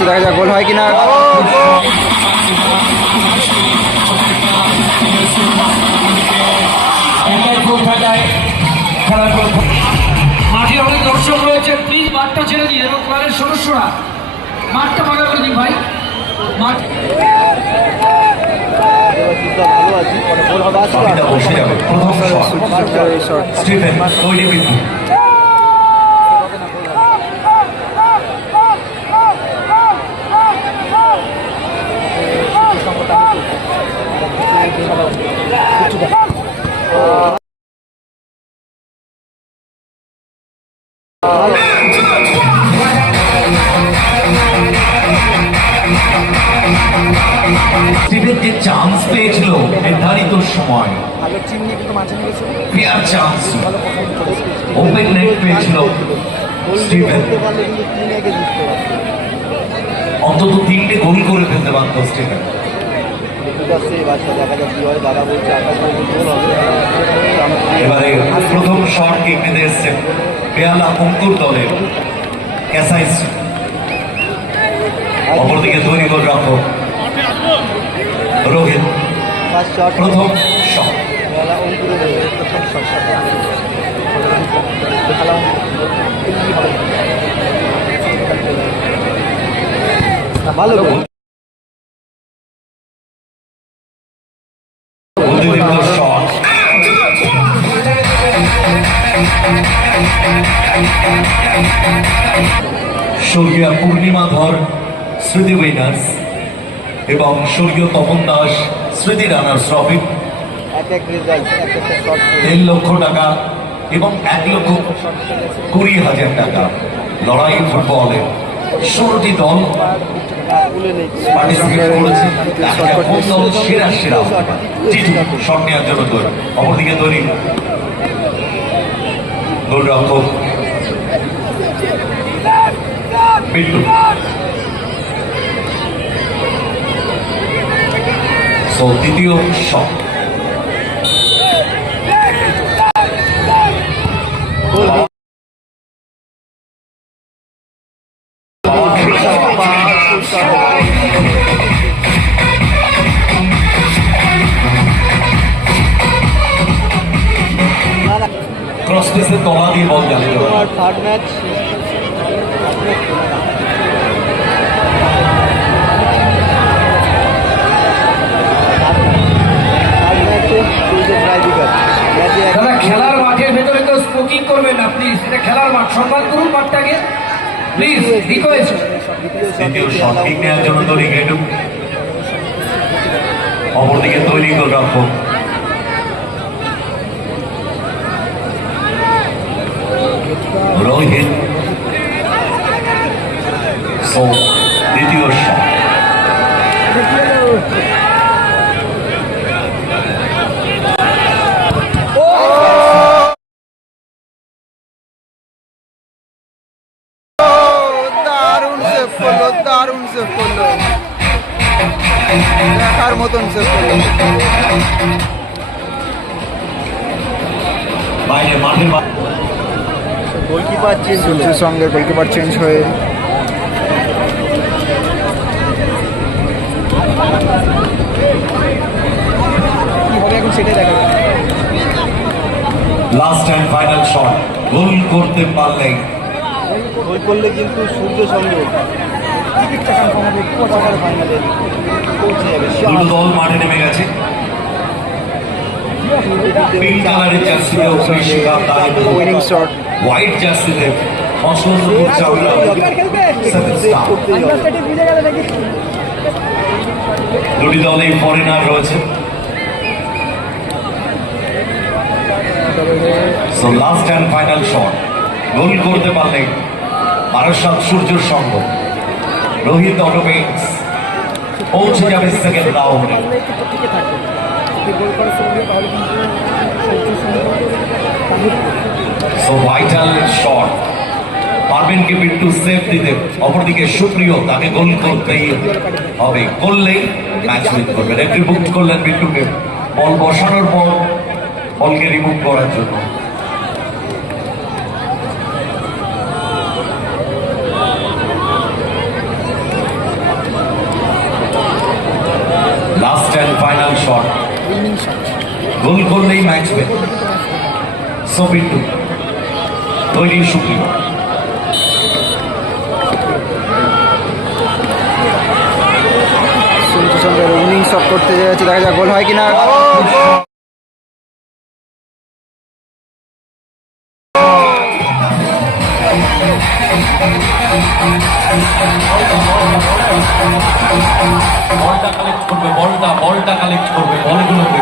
চলছে, দেখা যাক গোল হয় কিনা। মাঠে অনেক দর্শক রয়েছে, প্লিজ মাঠটা ছেড়ে দিন এবং ক্লাবের সদস্যরা মাঠটা ফাঁকা করে দিন ভাই। মাঠ স্টিভেন যে চান্স পেয়েছিল নির্ধারিত সময়, ফেয়ার চান্স, ওপেন নেট পেয়েছিল স্টিভেন, অন্তত 3টে গোল করে ফেলতে পারত স্টিভেন। এবারে প্রথম শট কিক নিতে এসছেন বেহালা অঙ্কুর দলের ক্যাসাইস, অপরদিকে তৈরি গোল রক্ষক রোহিত। প্রথম শট ভালো শট, স্বর্গীয় পূর্ণিমা ধর স্মৃতি উইনার্স এবং স্বর্গীয় তপন দাস স্মৃতি রানার্স ট্রফি 3 লক্ষ টাকা এবং 1,20,000 টাকা। লড়াই ফুটবলে 16টি দল পার্টিসিপেট করেছে, কোন দল সেরা টিটু শট নেওয়ার জন্য তৈরি। অপরদিকে তৈরি গোলরক্ষক বিট্টু। দ্বিতীয় শট, ক্রস পিসে তলা দিয়ে বল জানে। থার্ড ম্যাচ দাদা, খেলার মাঠের ভেতরে তো স্মোকিং করবেন না প্লিজ, এটা খেলার মাঠ, সম্মান করুন মাঠটাকে প্লিজ, রিকোয়েস্ট। দ্বিতীয় শট কিক নেওয়ার জন্য তৈরি গেটু, অপরদিকে তৈরি গোল রক্ষক রোহিত। দ্বিতীয় শট, দারুণ সেভ করলো, দেখার মতন সেভ করলো। বাইরে মাঠের গোলকিপার চেঞ্জ, সূর্যের সঙ্গে গোলকিপার চেঞ্জ হয়ে এখন সেটাই দেখা যাবে। Last and final shot, goal করতে পারলেই গোল করলে কিন্তু সূর্য সঙ্গে দুটো দল মাঠে নেমে গেছে। পিঙ্ক কালারের জার্সিতে উইনিং শট, হোয়াইট জার্সিতে অসংখ্য চাওলা দুটি দলেই ফরেনার রয়েছে। So last and final shot, goal করতে পারলে বারাসাত সূর্যের সঙ্গ, রোহিত অটোমেটিক্স পৌঁছে যাবে সেকেন্ড রাউন্ডে। সো ভাইটাল শট, পারবেনকে বিট্টু সেভ দিতে, অপরদিকে সুপ্রিয় তাকে গোল করতেই হবে, করলেই ম্যাচ উইন করবে। রেফারি বুক করলেন বিট্টুকে বল বসানোর পর বলকে রিমুভ করার জন্য। সো বিট্টু তৈরি সুপ্রিয় সূর্য সঙ্গের উইনিং শট করতে যাচ্ছে, দেখা যাক গোল হয় কিনা। বলটা কালেক্ট করবে, বলটা কালেক্ট করবে, বলগুলোকে